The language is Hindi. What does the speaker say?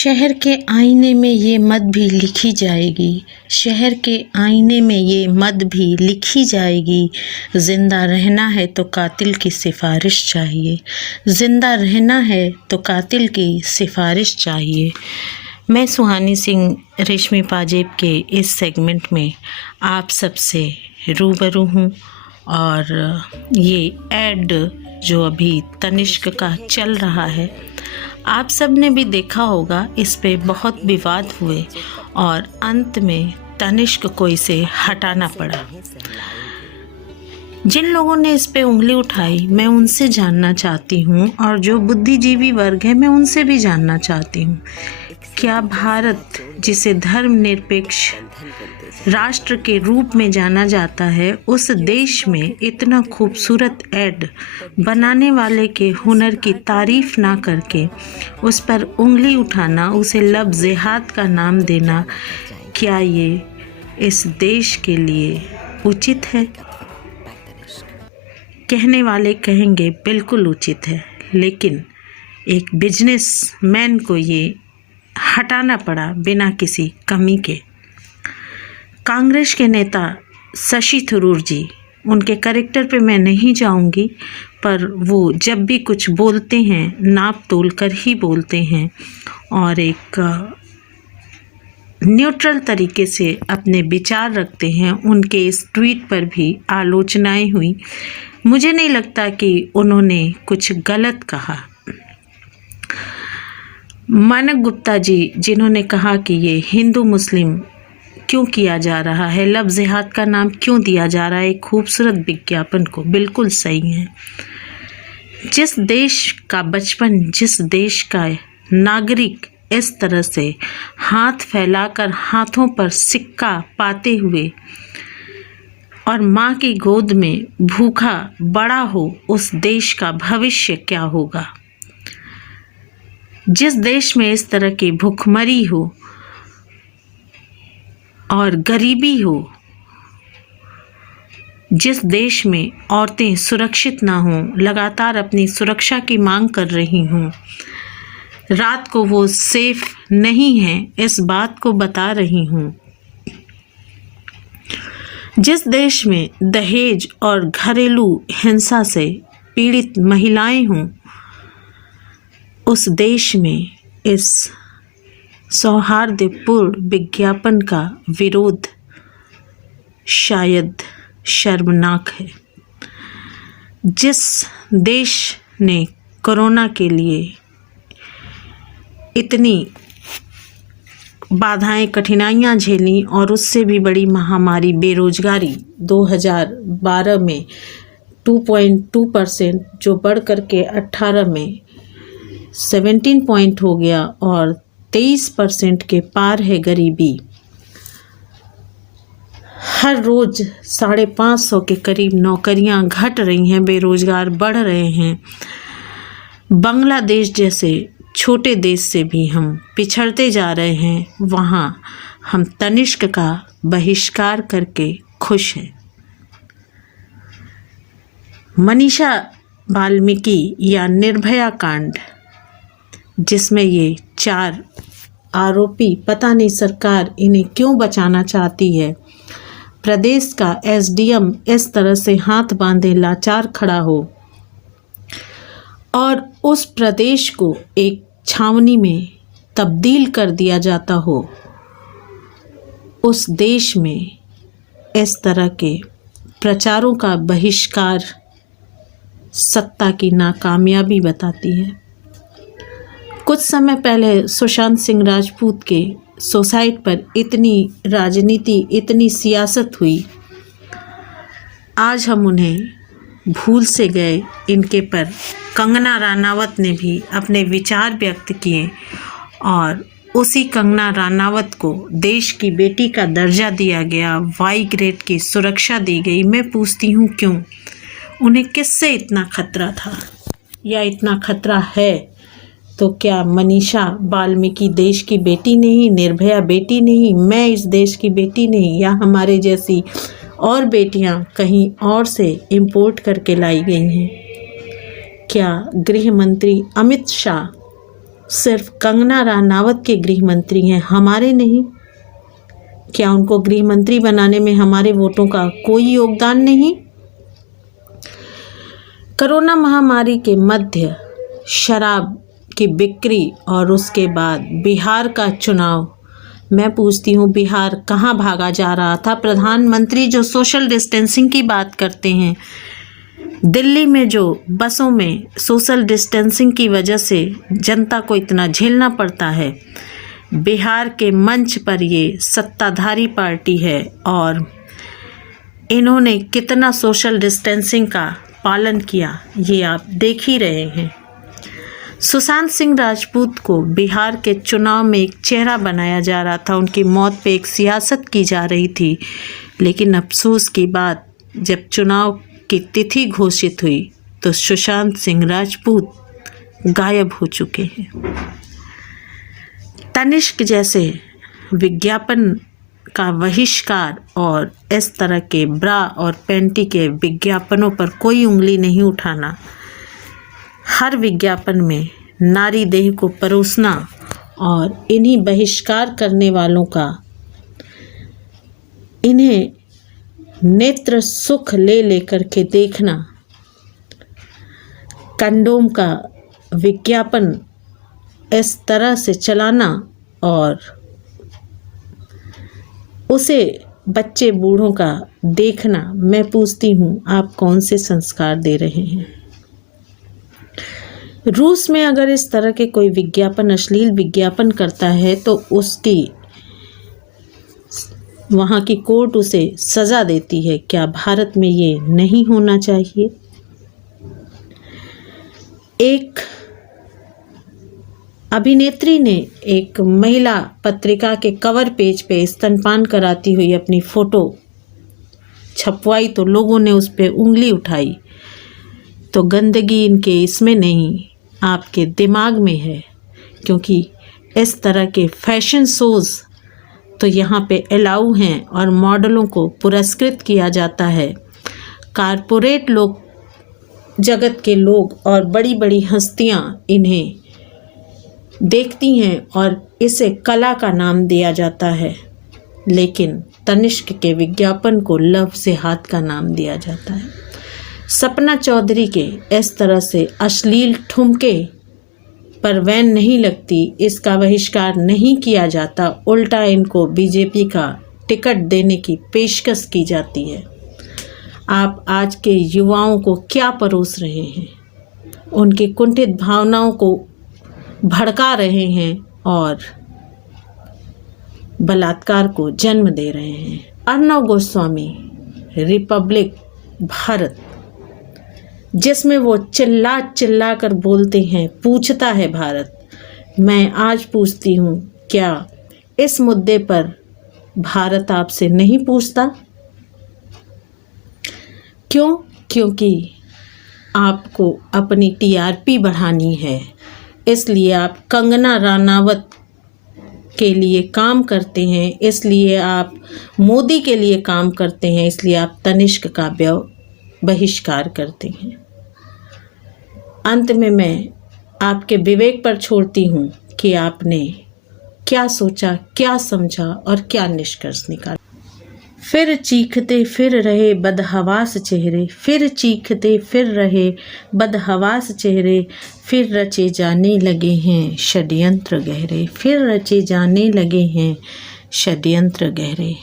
शहर के आईने में ये मत भी लिखी जाएगी, शहर के आईने में ये मत भी लिखी जाएगी। ज़िंदा रहना है तो कातिल की सिफारिश चाहिए, ज़िंदा रहना है तो कातिल की सिफारिश चाहिए। मैं सुहानी सिंह रेशमी पाजेब के इस सेगमेंट में आप सबसे रूबरू हूँ और ये ऐड जो अभी तनिष्क का चल रहा है, आप सब ने भी देखा होगा, इस पे बहुत विवाद हुए और अंत में तनिष्क को इसे हटाना पड़ा। जिन लोगों ने इस पे उंगली उठाई, मैं उनसे जानना चाहती हूँ और जो बुद्धिजीवी वर्ग है, मैं उनसे भी जानना चाहती हूँ, क्या भारत जिसे धर्मनिरपेक्ष राष्ट्र के रूप में जाना जाता है, उस देश में इतना खूबसूरत ऐड बनाने वाले के हुनर की तारीफ ना करके उस पर उंगली उठाना, उसे लब जिहाद का नाम देना, क्या ये इस देश के लिए उचित है? कहने वाले कहेंगे बिल्कुल उचित है, लेकिन एक बिजनेसमैन को ये हटाना पड़ा बिना किसी कमी के। कांग्रेस के नेता शशि थरूर जी, उनके कैरेक्टर पे मैं नहीं जाऊंगी, पर वो जब भी कुछ बोलते हैं नाप तोल कर ही बोलते हैं और एक न्यूट्रल तरीके से अपने विचार रखते हैं। उनके इस ट्वीट पर भी आलोचनाएं हुई, मुझे नहीं लगता कि उन्होंने कुछ गलत कहा। मानक गुप्ता जी, जिन्होंने कहा कि ये हिंदू मुस्लिम क्यों किया जा रहा है, लब जिहाद का नाम क्यों दिया जा रहा है एक खूबसूरत विज्ञापन को, बिल्कुल सही है। जिस देश का बचपन, जिस देश का नागरिक इस तरह से हाथ फैलाकर हाथों पर सिक्का पाते हुए और माँ की गोद में भूखा बड़ा हो, उस देश का भविष्य क्या होगा? जिस देश में इस तरह की भूखमरी हो और गरीबी हो, जिस देश में औरतें सुरक्षित ना हों, लगातार अपनी सुरक्षा की मांग कर रही हों, रात को वो सेफ नहीं हैं, इस बात को बता रही हूँ। जिस देश में दहेज और घरेलू हिंसा से पीड़ित महिलाएं हों, उस देश में इस सौहार्दपूर्ण विज्ञापन का विरोध शायद शर्मनाक है। जिस देश ने कोरोना के लिए इतनी बाधाएं, कठिनाइयां झेली और उससे भी बड़ी महामारी बेरोजगारी 2012 में 2.2% जो बढ़ कर के 18 में 17 पॉइंट हो गया और 23% के पार है गरीबी। हर रोज 550 के करीब नौकरियां घट रही हैं, बेरोजगार बढ़ रहे हैं। बांग्लादेश जैसे छोटे देश से भी हम पिछड़ते जा रहे हैं, वहाँ हम तनिष्क का बहिष्कार करके खुश हैं। मनीषा वाल्मीकि या निर्भया कांड, जिसमें ये 4 आरोपी, पता नहीं सरकार इन्हें क्यों बचाना चाहती है, प्रदेश का एसडीएम इस तरह से हाथ बांधे लाचार खड़ा हो और उस प्रदेश को एक छावनी में तब्दील कर दिया जाता हो, उस देश में इस तरह के प्रचारों का बहिष्कार सत्ता की नाकामयाबी बताती है। कुछ समय पहले सुशांत सिंह राजपूत के सुसाइड पर इतनी राजनीति, इतनी सियासत हुई, आज हम उन्हें भूल से गए। इनके पर कंगना रानावत ने भी अपने विचार व्यक्त किए और उसी कंगना रानावत को देश की बेटी का दर्जा दिया गया, वाई ग्रेड की सुरक्षा दी गई। मैं पूछती हूँ क्यों? उन्हें किससे इतना खतरा था या इतना खतरा है? तो क्या मनीषा वाल्मीकि देश की बेटी नहीं, निर्भया बेटी नहीं, मैं इस देश की बेटी नहीं, या हमारे जैसी और बेटियां कहीं और से इंपोर्ट करके लाई गई हैं? क्या गृह मंत्री अमित शाह सिर्फ कंगना रनावत के गृह मंत्री हैं, हमारे नहीं? क्या उनको गृह मंत्री बनाने में हमारे वोटों का कोई योगदान नहीं? कोरोना महामारी के मध्य शराब की बिक्री और उसके बाद बिहार का चुनाव, मैं पूछती हूँ बिहार कहाँ भागा जा रहा था? प्रधानमंत्री जो सोशल डिस्टेंसिंग की बात करते हैं, दिल्ली में जो बसों में सोशल डिस्टेंसिंग की वजह से जनता को इतना झेलना पड़ता है, बिहार के मंच पर ये सत्ताधारी पार्टी है और इन्होंने कितना सोशल डिस्टेंसिंग का पालन किया ये आप देख ही रहे हैं। सुशांत सिंह राजपूत को बिहार के चुनाव में एक चेहरा बनाया जा रहा था, उनकी मौत पे एक सियासत की जा रही थी, लेकिन अफसोस की बात जब चुनाव की तिथि घोषित हुई तो सुशांत सिंह राजपूत गायब हो चुके हैं। तनिष्क जैसे विज्ञापन का बहिष्कार और इस तरह के ब्रा और पैंटी के विज्ञापनों पर कोई उंगली नहीं उठाना, हर विज्ञापन में नारी देह को परोसना और इन्हीं बहिष्कार करने वालों का इन्हें नेत्र सुख ले लेकर के देखना, कंडोम का विज्ञापन इस तरह से चलाना और उसे बच्चे बूढ़ों का देखना, मैं पूछती हूँ आप कौन से संस्कार दे रहे हैं? रूस में अगर इस तरह के कोई विज्ञापन, अश्लील विज्ञापन करता है तो उसकी वहाँ की कोर्ट उसे सज़ा देती है। क्या भारत में ये नहीं होना चाहिए? एक अभिनेत्री ने एक महिला पत्रिका के कवर पेज पे स्तनपान कराती हुई अपनी फ़ोटो छपवाई तो लोगों ने उस पर उंगली उठाई। तो गंदगी इनके इसमें नहीं, आपके दिमाग में है, क्योंकि इस तरह के फैशन शोज़ तो यहाँ पे अलाउ हैं और मॉडलों को पुरस्कृत किया जाता है। कारपोरेट लोग, जगत के लोग और बड़ी बड़ी हस्तियाँ इन्हें देखती हैं और इसे कला का नाम दिया जाता है, लेकिन तनिष्क के विज्ञापन को लव से हाथ का नाम दिया जाता है। सपना चौधरी के इस तरह से अश्लील ठुमके पर बैन नहीं लगती, इसका बहिष्कार नहीं किया जाता, उल्टा इनको बीजेपी का टिकट देने की पेशकश की जाती है। आप आज के युवाओं को क्या परोस रहे हैं? उनकी कुंठित भावनाओं को भड़का रहे हैं और बलात्कार को जन्म दे रहे हैं। अर्णव गोस्वामी, रिपब्लिक भारत, जिसमें वो चिल्ला चिल्ला कर बोलते हैं, पूछता है भारत। मैं आज पूछती हूँ, क्या इस मुद्दे पर भारत आपसे नहीं पूछता? क्यों? क्योंकि आपको अपनी टीआरपी बढ़ानी है, इसलिए आप कंगना रनावत के लिए काम करते हैं, इसलिए आप मोदी के लिए काम करते हैं, इसलिए आप तनिष्क का बहिष्कार करते हैं। अंत में मैं आपके विवेक पर छोड़ती हूँ कि आपने क्या सोचा, क्या समझा और क्या निष्कर्ष निकाला। फिर चीखते फिर रहे बदहवास चेहरे, फिर चीखते फिर रहे बदहवास चेहरे, फिर रचे जाने लगे हैं षड्यंत्र गहरे, फिर रचे जाने लगे हैं षड्यंत्र गहरे।